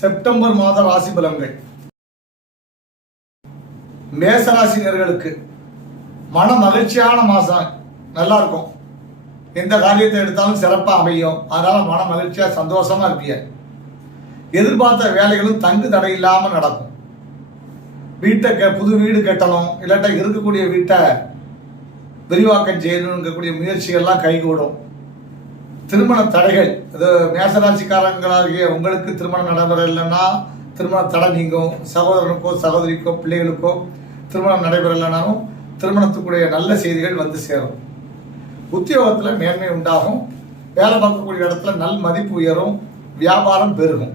September மாத ராசி பலன்கள். மேசராசினர்களுக்கு மன மகிழ்ச்சியான மாசம், நல்லா இருக்கும். எந்த காரியத்தை எடுத்தாலும் சிறப்பா அமையும். அதனால மன மகிழ்ச்சியா சந்தோஷமா இருப்பீங்க. எதிர்பார்த்த வேலைகளும் தங்கு தடை இல்லாம நடக்கும். வீட்டை புது வீடு கட்டணும், இல்லாட்ட இருக்கக்கூடிய வீட்டை விரிவாக்கம் செய்யணுங்கக்கூடிய முயற்சிகள்லாம் கைகூடும். திருமண தடைகள், அது மேசராசிக்காரங்களாகிய உங்களுக்கு திருமணம் நடைபெறலைன்னா திருமண தடை நீங்கும். சகோதரனுக்கோ சகோதரிக்கோ பிள்ளைகளுக்கோ திருமணம் நடைபெறலைனாலும் திருமணத்துக்குரிய நல்ல செய்திகள் வந்து சேரும். உத்தியோகத்தில் மேன்மை உண்டாகும். வேலை பார்க்கக்கூடிய இடத்துல நல் மதிப்பு உயரும். வியாபாரம் பெருகும்.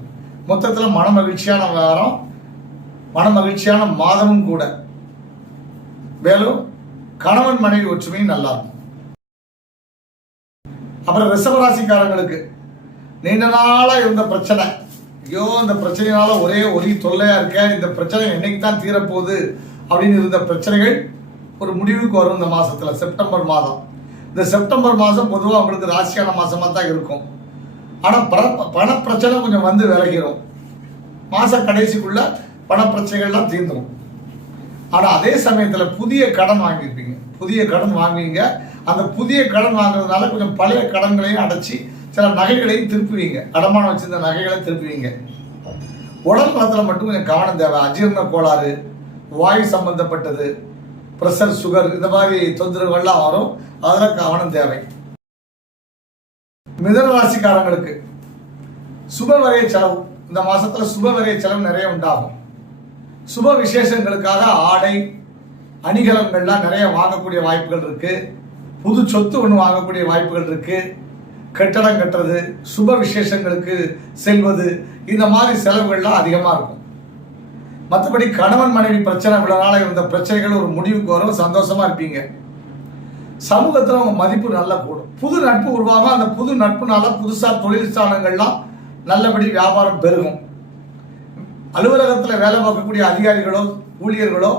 மொத்தத்தில் மன மகிழ்ச்சியான வாரம், மன மகிழ்ச்சியான மாதமும் கூட. மேலும் கணவன் மனைவி ஒற்றுமையும் நல்லா இருக்கும். அப்புறம் ரிஷபராசிக்காரங்களுக்கு நீண்ட நாளா இருந்த பிரச்சனை, ஐயோ இந்த பிரச்சனையினால ஒரே தொல்லையா இருக்க, இந்த பிரச்சனை என்னைக்கு தான் தீரப்போகுது அப்படின்னு இருந்த பிரச்சனைகள் ஒரு முடிவுக்கு வரும் இந்த மாசத்துல, செப்டம்பர் மாதம். இந்த செப்டம்பர் மாதம் பொதுவாக உங்களுக்கு ராசியான மாசமா தான் இருக்கும். ஆனா பண பிரச்சனை கொஞ்சம் வந்து விலகிடும். மாச கடைசிக்குள்ள பண பிரச்சனைகள்லாம் தீர்ந்துடும். ஆனா அதே சமயத்துல புதிய கடன் வாங்கியிருப்பீங்க, புதிய கடன் வாங்குவீங்க. அந்த புதிய கடன் வாங்குறதுனால கொஞ்சம் பழைய கடன்களையும் அடைச்சி சில நகைகளையும் திருப்புவீங்க. அடமானம் வச்சிருந்த நகைகளை திருப்புவீங்க. உடல் நலத்துல மட்டும் கொஞ்சம் கவனம் தேவை. அஜீரண கோளாறு, வாயு சம்பந்தப்பட்டது, பிரஷர், சுகர், இந்த மாதிரி தொந்தரவுகள்லாம் வரும். அதில் கவனம் தேவை. மிதன ராசிக்காரங்களுக்கு சுப விரய செலவு, இந்த மாசத்துல சுப விரய செலவு நிறைய உண்டாகும். சுப விசேஷங்களுக்காக ஆடை அணிகலன்கள்லாம் நிறைய வாங்கக்கூடிய வாய்ப்புகள் இருக்கு. புது சொத்து ஒன்று வாங்கக்கூடிய வாய்ப்புகள் இருக்கு. கட்டடம் கட்டுறது, சுப விசேஷங்களுக்கு செல்வது, இந்த மாதிரி செலவுகள்லாம் அதிகமாக இருக்கும். மற்றபடி கணவன் மனைவி பிரச்சனை உள்ளனால இருந்த பிரச்சனைகள் ஒரு முடிவுக்கு வரும். சந்தோஷமா இருப்பீங்க. சமூகத்தில் உங்க மதிப்பு நல்லா கூடும். புது நட்பு உருவாகும். அந்த புது நட்புனால புதுசா தொழில் ஸ்தானங்கள்லாம் நல்லபடி வியாபாரம் பெருகும். அலுவலகத்தில் வேலை பார்க்கக்கூடிய அதிகாரிகளோ ஊழியர்களோ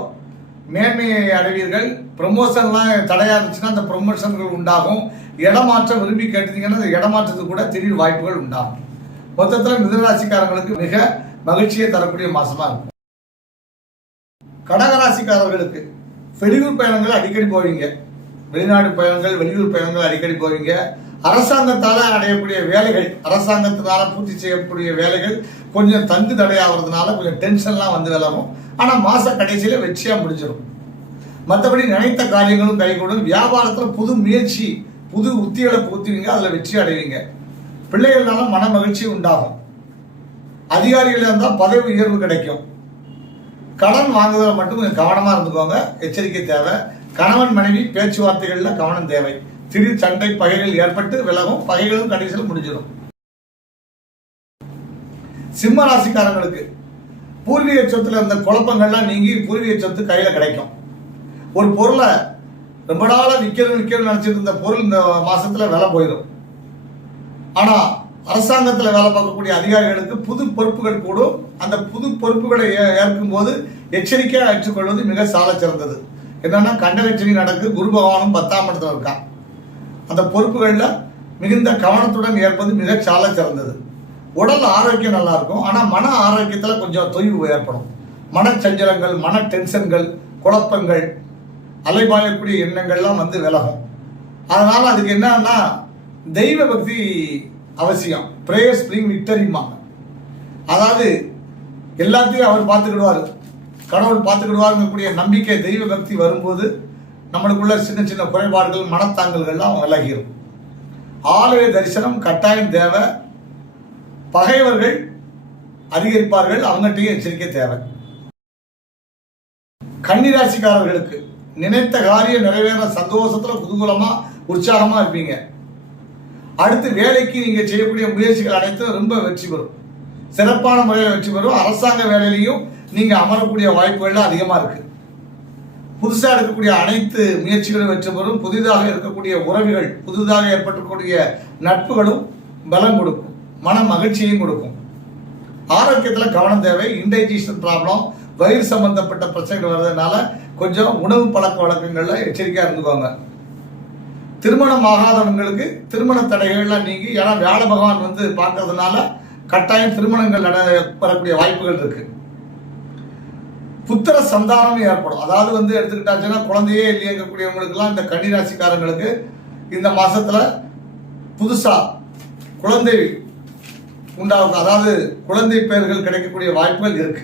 மேன்மையை அடைவீர்கள். ப்ரமோஷன்லாம் தடையா இருந்துச்சுன்னா அந்த ப்ரொமோஷன்கள் உண்டாகும். இடமாற்றம் விரும்பி கேட்டீங்கன்னா அந்த இடமாற்றத்துக்கு கூட திடீர் வாய்ப்புகள் உண்டாகும். மொத்தத்தில் மிதுனராசிக்காரங்களுக்கு மிக மகிழ்ச்சியை தரக்கூடிய மாசமா இருக்கும். கடகராசிக்காரர்களுக்கு வெளியூர் பயணங்கள் அடிக்கடி போவீங்க. வெளிநாடு பயணங்கள், வெளியூர் பயணங்கள் அடிக்கடி போவீங்க. அரசாங்கத்தால அடையக்கூடிய வேலைகள், அரசாங்கத்தினால பூர்த்தி செய்யக்கூடிய வேலைகள் கொஞ்சம் தங்கு தடையாகிறதுனால கொஞ்சம் டென்ஷன்லாம் வந்து விலகும். ஆனா மாச கடைசியில வெற்றியா முடிஞ்சிடும். மற்றபடி நினைத்த காரியங்களும் கைகூடும். வியாபாரத்துல புது முயற்சி, புது உத்திகளை புகுத்துவீங்க, அதுல வெற்றி அடைவீங்க. பிள்ளைகள்னால மன மகிழ்ச்சி உண்டாகும். அதிகாரிகள் இருந்தால் பதவி உயர்வு கிடைக்கும். கடன் வாங்குவதில் மட்டும் கொஞ்சம் கவனமா இருந்துக்கோங்க, எச்சரிக்கை தேவை. கணவன் மனைவி பேச்சுவார்த்தைகள்ல கவனம் தேவை. திடீர் சண்டை பகைகள் ஏற்பட்டு விலகும். பகைகளும் கடைசியில் முடிஞ்சிடும். சிம்ம ராசிக்காரங்களுக்கு பூர்வீக சொத்துல இருந்த குழப்பங்கள்லாம் நீங்கி பூர்வீக சொத்து கையில கிடைக்கும். ஒரு பொருளை ரொம்ப நாளா விற்கணும் நினைச்சிட்டு இருந்த பொருள் இந்த மாசத்துல விலை போயிடும். ஆனா அரசாங்கத்துல வேலை பார்க்கக்கூடிய அதிகாரிகளுக்கு புது பொறுப்புகள் கூடும். அந்த புது பொறுப்புகளை ஏற்கும் போது எச்சரிக்கையாக ஏற்றுக்கொள்வது மிக சால சிறந்தது. என்னன்னா கண்டகச்சனி நடக்கு, குரு பகவானும் 10ஆம் இடத்துல இருக்கான். அந்த பொறுப்புகள்ல மிகுந்த கவனத்துடன் ஏற்பது மிக சால சிறந்தது. உடல் ஆரோக்கியம் நல்லா இருக்கும். ஆனா மன ஆரோக்கியத்துல கொஞ்சம் தொய்வு ஏற்படும். மனச்சஞ்சலங்கள், மன டென்ஷன்கள், குழப்பங்கள், அலைபாயக்கூடிய எண்ணங்கள்லாம் வந்து விலகும். அதனால அதுக்கு என்னன்னா தெய்வ பக்தி அவசியம். பிரேயர்ஸ் பிரிங் விக்டரிமா. அதாவது எல்லாத்தையும் அவர் பார்த்துக்கிடுவார், கடவுள் பார்த்துக்கிடுவாருங்கக்கூடிய நம்பிக்கை, தெய்வ பக்தி வரும்போது நம்மளுக்குள்ள சின்ன சின்ன குறைபாடுகள், மனத்தாங்கல்கள்லாம் விலகிடும். ஆலய தரிசனம் கட்டாயம் தேவை. பகைவர்கள் அதிகரிப்பார்கள், அவங்ககிட்டயும் எச்சரிக்கை தேவை. கன்னிராசிக்காரர்களுக்கு நினைத்த காரியம் நிறைவேற சந்தோஷத்துல குதூகலமா உற்சாகமா இருப்பீங்க. அடுத்து வேலைக்கு நீங்க செய்யக்கூடிய முயற்சிகள் அனைத்தும் ரொம்ப வெற்றி பெறும். சிறப்பான முறையில் வெற்றி பெறும். அரசாங்க வேலையிலையும் நீங்க அமரக்கூடிய வாய்ப்புகள் அதிகமா இருக்கு. புதுசா இருக்கக்கூடிய அனைத்து முயற்சிகளும் வெற்றி பெறும். புதிதாக இருக்கக்கூடிய உறவுகள், புதிதாக ஏற்பட்டக்கூடிய நட்புகளும் பலம் கொடுக்கும், மன மகிழ்ச்சியையும் கொடுக்கும். ஆரோக்கியத்துல கவனம் தேவை. இன்டைஜஷன் ப்ராப்ளம், வயிறு சம்பந்தப்பட்ட பிரச்சனைகள் வர்றதுனால கொஞ்சம் உணவு பழக்க வழக்கங்கள்ல எச்சரிக்கையா இருந்துக்கோங்க. திருமணம் ஆகாதவங்களுக்கு திருமண தடைகள்லாம் நீங்கி, ஏன்னா வியாழ பகவான் வந்து பார்க்கறதுனால கட்டாயம் திருமணங்கள் வரக்கூடிய வாய்ப்புகள் இருக்கு. புத்திர சந்தானம் ஏற்படும். அதாவது வந்து எடுத்துக்கிட்டாச்சுன்னா குழந்தையே இல்லையங்கக்கூடியவங்களுக்கெல்லாம் இந்த கன்னி ராசிக்காரங்களுக்கு இந்த மாசத்துல புதுசா குழந்தை உண்டாகும், அதாவது குழந்தை பெயர்கள் கிடைக்கக்கூடிய வாய்ப்புகள் இருக்கு.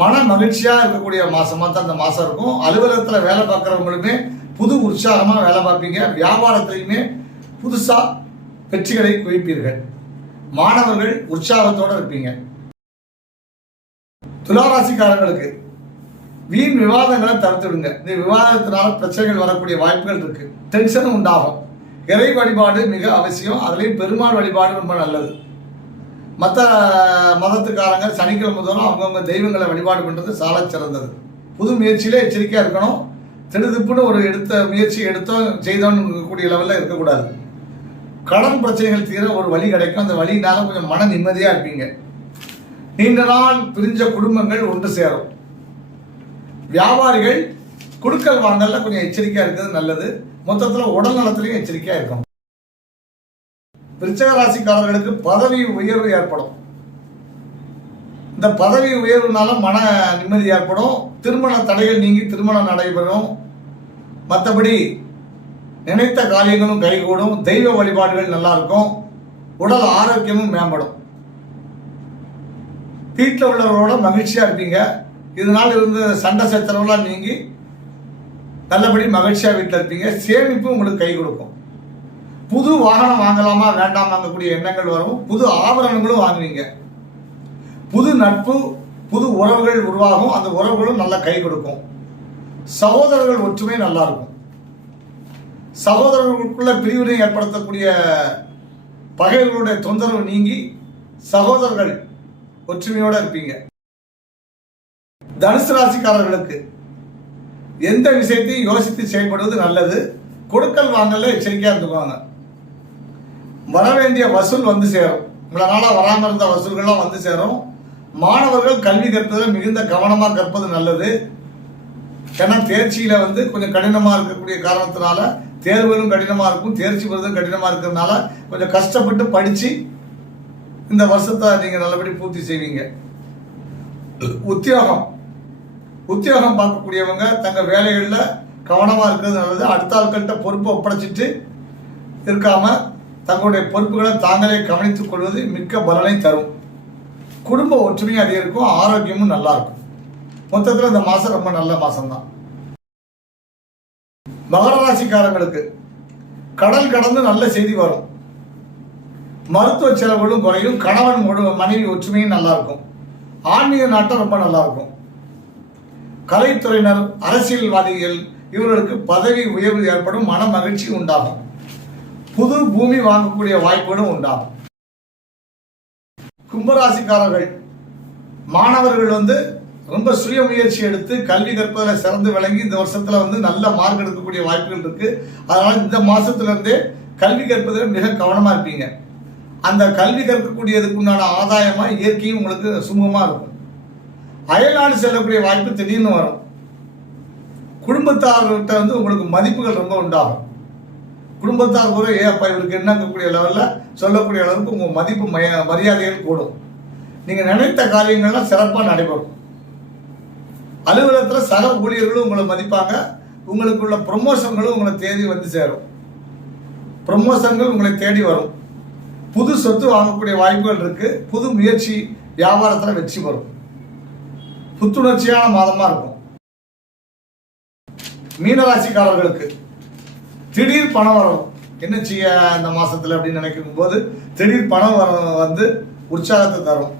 மன மகிழ்ச்சியா இருக்கக்கூடிய மாசமா தான் இந்த மாசம் இருக்கும். அலுவலகத்துல வேலை பார்க்குறவங்களுமே புது உற்சாகமா வேலை பார்ப்பீங்க. வியாபாரத்திலையுமே புதுசா வெற்றிகளை குவிப்பீர்கள். மாணவர்கள் உற்சாகத்தோட இருப்பீங்க. துளாராசிக்காரங்களுக்கு வீண் விவாதங்களை தவிர்த்துடுங்க. இந்த விவாதத்தினால பிரச்சனைகள் வரக்கூடிய வாய்ப்புகள் இருக்கு. டென்ஷனும் உண்டாகும். இறை வழிபாடு மிக அவசியம். அதுலேயும் பெருமாள் வழிபாடு ரொம்ப நல்லது. மற்ற மதத்துக்காரங்க சனிக்கிழமை தோறும் அவங்கவுங்க தெய்வங்களை வழிபாடு பண்ணுறது சால சிறந்தது. புது முயற்சியில எச்சரிக்கையாக இருக்கணும். திடுதிப்புன்னு ஒரு முயற்சி எடுத்தோம் செய்தோன்னு கூடிய லெவலில் இருக்கக்கூடாது. கடன் பிரச்சனைகள் தீர ஒரு வழி கிடைக்கும். அந்த வழியினால கொஞ்சம் மன நிம்மதியாக இருப்பீங்க. நீண்ட நாள் பிரிஞ்ச குடும்பங்கள் ஒன்று சேரும். வியாபாரிகள் குடுக்கல் வாங்கல கொஞ்சம் எச்சரிக்கையாக இருக்கிறது நல்லது. மொத்தத்தில் உடல் நலத்திலையும் எச்சரிக்கையாக இருக்கும். விருச்சிக ராசிக்காரர்களுக்கு பதவி உயர்வு ஏற்படும். இந்த பதவி உயர்வுனால மன நிம்மதி ஏற்படும். திருமண தடைகள் நீங்கி திருமணம் நடைபெறும். மற்றபடி நினைத்த காரியங்களும் கைகூடும். தெய்வ வழிபாடுகள் நல்லா இருக்கும். உடல் ஆரோக்கியமும் மேம்படும். வீட்டில் உள்ளவர்களோட மகிழ்ச்சியா இருப்பீங்க. இதனால் இருந்த சண்டை சச்சரவுலாம் நீங்கி நல்லபடி மகிழ்ச்சியா வீட்டில் இருப்பீங்க. சேமிப்பு உங்களுக்கு கை கொடுக்கும். புது வாகனம் வாங்கலாமா வேண்டாம் வாங்கக்கூடிய எண்ணங்கள் வரும். புது ஆபரணங்களும் வாங்குவீங்க. புது நட்பு புது உறவுகள் உருவாகும். அந்த உறவுகளும் நல்லா கை கொடுக்கும். சகோதரர்கள் ஒற்றுமை நல்லா இருக்கும். சகோதரர்களுக்குள்ள பிரிவினை ஏற்படுத்தக்கூடிய பகைவர்களுடைய தொந்தரவு நீங்கி சகோதரர்கள் ஒற்றுமையோட இருப்பீங்க. தனுசு ராசிக்காரர்களுக்கு எந்த விஷயத்தையும் யோசித்து செயல்படுவது நல்லது. கொடுக்கல் வாங்கல எச்சரிக்கையா இருந்துக்குவாங்க. வரவேண்டிய வசூல் வந்து சேரும். இவ்வளவு நாளா வராமல் இருந்த வசூல்கள்லாம் வந்து சேரும். மாணவர்கள் கல்வி கற்பதில் மிகுந்த கவனமா கற்பது நல்லது. ஏன்னா தேர்ச்சியில வந்து கொஞ்சம் கடினமா இருக்கக்கூடிய காரணத்தினால தேர்வுகளும் கடினமா இருக்கும். தேர்ச்சி பெறுவதும் கடினமா இருக்கிறதுனால கொஞ்சம் கஷ்டப்பட்டு படிச்சு இந்த வருஷத்தை நீங்க நல்லபடி பூர்த்தி செய்வீங்க. உத்தியோகம் பார்க்கக்கூடியவங்க தங்க வேலைகள்ல கவனமா இருக்கிறது நல்லது. அடுத்த ஆட்கள்கிட்ட பொறுப்பை ஒப்படைச்சிட்டு இருக்காம தங்களுடைய பொறுப்புகளை தாங்களே கவனித்துக் கொள்வது மிக்க பலனை தரும். குடும்ப ஒற்றுமையும் அதிகரிக்கும். ஆரோக்கியமும் நல்லா இருக்கும். மொத்தத்தில் இந்த மாசம் ரொம்ப நல்ல மாசம் தான். மகர ராசிக்காரங்களுக்கு கடல் கடந்து நல்ல செய்தி வரும். மருத்துவ செலவுகளும் குறையும். கணவன் மனைவி ஒற்றுமையும் நல்லா இருக்கும். ஆன்மீக நாட்டம் ரொம்ப நல்லா இருக்கும். கலைத்துறையினர் அரசியல்வாதிகள் இவர்களுக்கு பதவி உயர்வு ஏற்படும். மன மகிழ்ச்சி உண்டாகும். புது பூமி வாங்கக்கூடிய வாய்ப்புகளும் உண்டாகும். கும்பராசிக்காரர்கள் மாணவர்கள் வந்து ரொம்ப சுய முயற்சி எடுத்து கல்வி கற்பதில் சிறந்து விளங்கி இந்த வருஷத்துல வந்து நல்ல மார்க் எடுக்கக்கூடிய வாய்ப்புகள் இருக்கு. அதனால இந்த மாசத்துல இருந்தே கல்வி கற்பதில் மிக கவனமா இருப்பீங்க. அந்த கல்வி கற்கக்கூடியதுக்கு உண்டான ஆதாயமா இயற்கையும் உங்களுக்கு சுமூகமா இருக்கும். அயல்நாடு செல்லக்கூடிய வாய்ப்பு திடீர்னு வரும். குடும்பத்தார்கிட்ட வந்து உங்களுக்கு மதிப்புகள் ரொம்ப உண்டாகும். குடும்பத்தார் கூட அப்பா இவருக்கு என்னங்கக்கூடிய லெவல்ல சொல்லக்கூடிய அளவுக்கு உங்க மதிப்பு மரியாதைகள் கூடும். நீங்க நினைத்த காரியங்கள்லாம் சிறப்பாக நடைபெறும். அலுவலகத்தில் சக ஊழியர்களும் உங்களை மதிப்பாங்க. உங்களுக்குள்ள ப்ரொமோஷன்களும் உங்களை தேடி வந்து சேரும். ப்ரொமோஷன்கள் உங்களை தேடி வரும். புது சொத்து வாங்கக்கூடிய வாய்ப்புகள் இருக்கு. புது முயற்சி வியாபாரத்தில் வெற்றி வரும். புத்துணர்ச்சியான மாதமா இருக்கும். மீனராசிக்காரர்களுக்கு திடீர் பணம் வரும். என்ன செய்ய இந்த மாசத்துல அப்படின்னு நினைக்கும் போது திடீர் பணம் வந்து உற்சாகத்தை தரும்.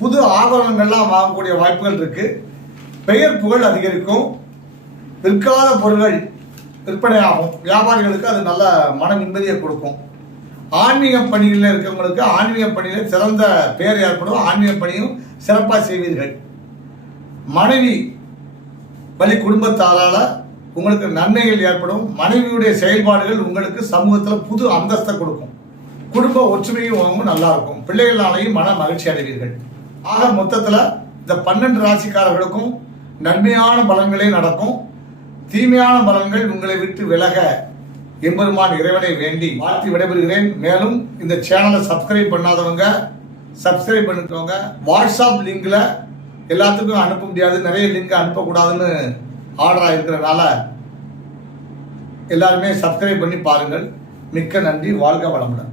புது ஆபரணங்கள்லாம் வாங்கக்கூடிய வாய்ப்புகள் இருக்கு. பெயர் புகழ் அதிகரிக்கும். விற்காத பொருட்கள் விற்பனையாகும். வியாபாரிகளுக்கு அது நல்ல மன நிம்மதியை கொடுக்கும். ஆன்மீக பணிகளில் இருக்கிறவங்களுக்கு ஆன்மீக பணியில் சிறந்த பெயர் ஏற்படும். ஆன்மீக பணியும் சிறப்பாக செய்வீர்கள். மனைவி வழி குடும்பத்தாரால உங்களுக்கு நன்மைகள் ஏற்படும். மனைவியுடைய செயல்பாடுகள் உங்களுக்கு சமூகத்தில் புது அந்தஸ்தை கொடுக்கும். குடும்ப ஒற்றுமையும் நல்லா இருக்கும். பிள்ளைகளாலையும் மன மகிழ்ச்சி அடைவீர்கள். ஆக மொத்தத்தில் இந்த 12 ராசிக்காரர்களுக்கும் நன்மையான பலன்களே நடக்கும். தீமையான பலன்கள் உங்களை விட்டு விலக எம்பெருமான் இறைவனை வேண்டி வாழ்த்தி விடைபெறுகிறேன். மேலும் இந்த சேனலை சப்ஸ்கிரைப் பண்ணாதவங்க சப்ஸ்கிரைப் பண்ணிக்கோங்க. வாட்ஸ்அப் லிங்க்ல எல்லாத்துக்கும் அனுப்ப முடியாது, நிறைய லிங்க் அனுப்பக்கூடாதுன்னு ஆர்டர் ஆயிருக்கிறனால எல்லாருமே சப்ஸ்கிரைப் பண்ணி பாருங்கள். மிக்க நன்றி. வாழ்க வளமுடன்.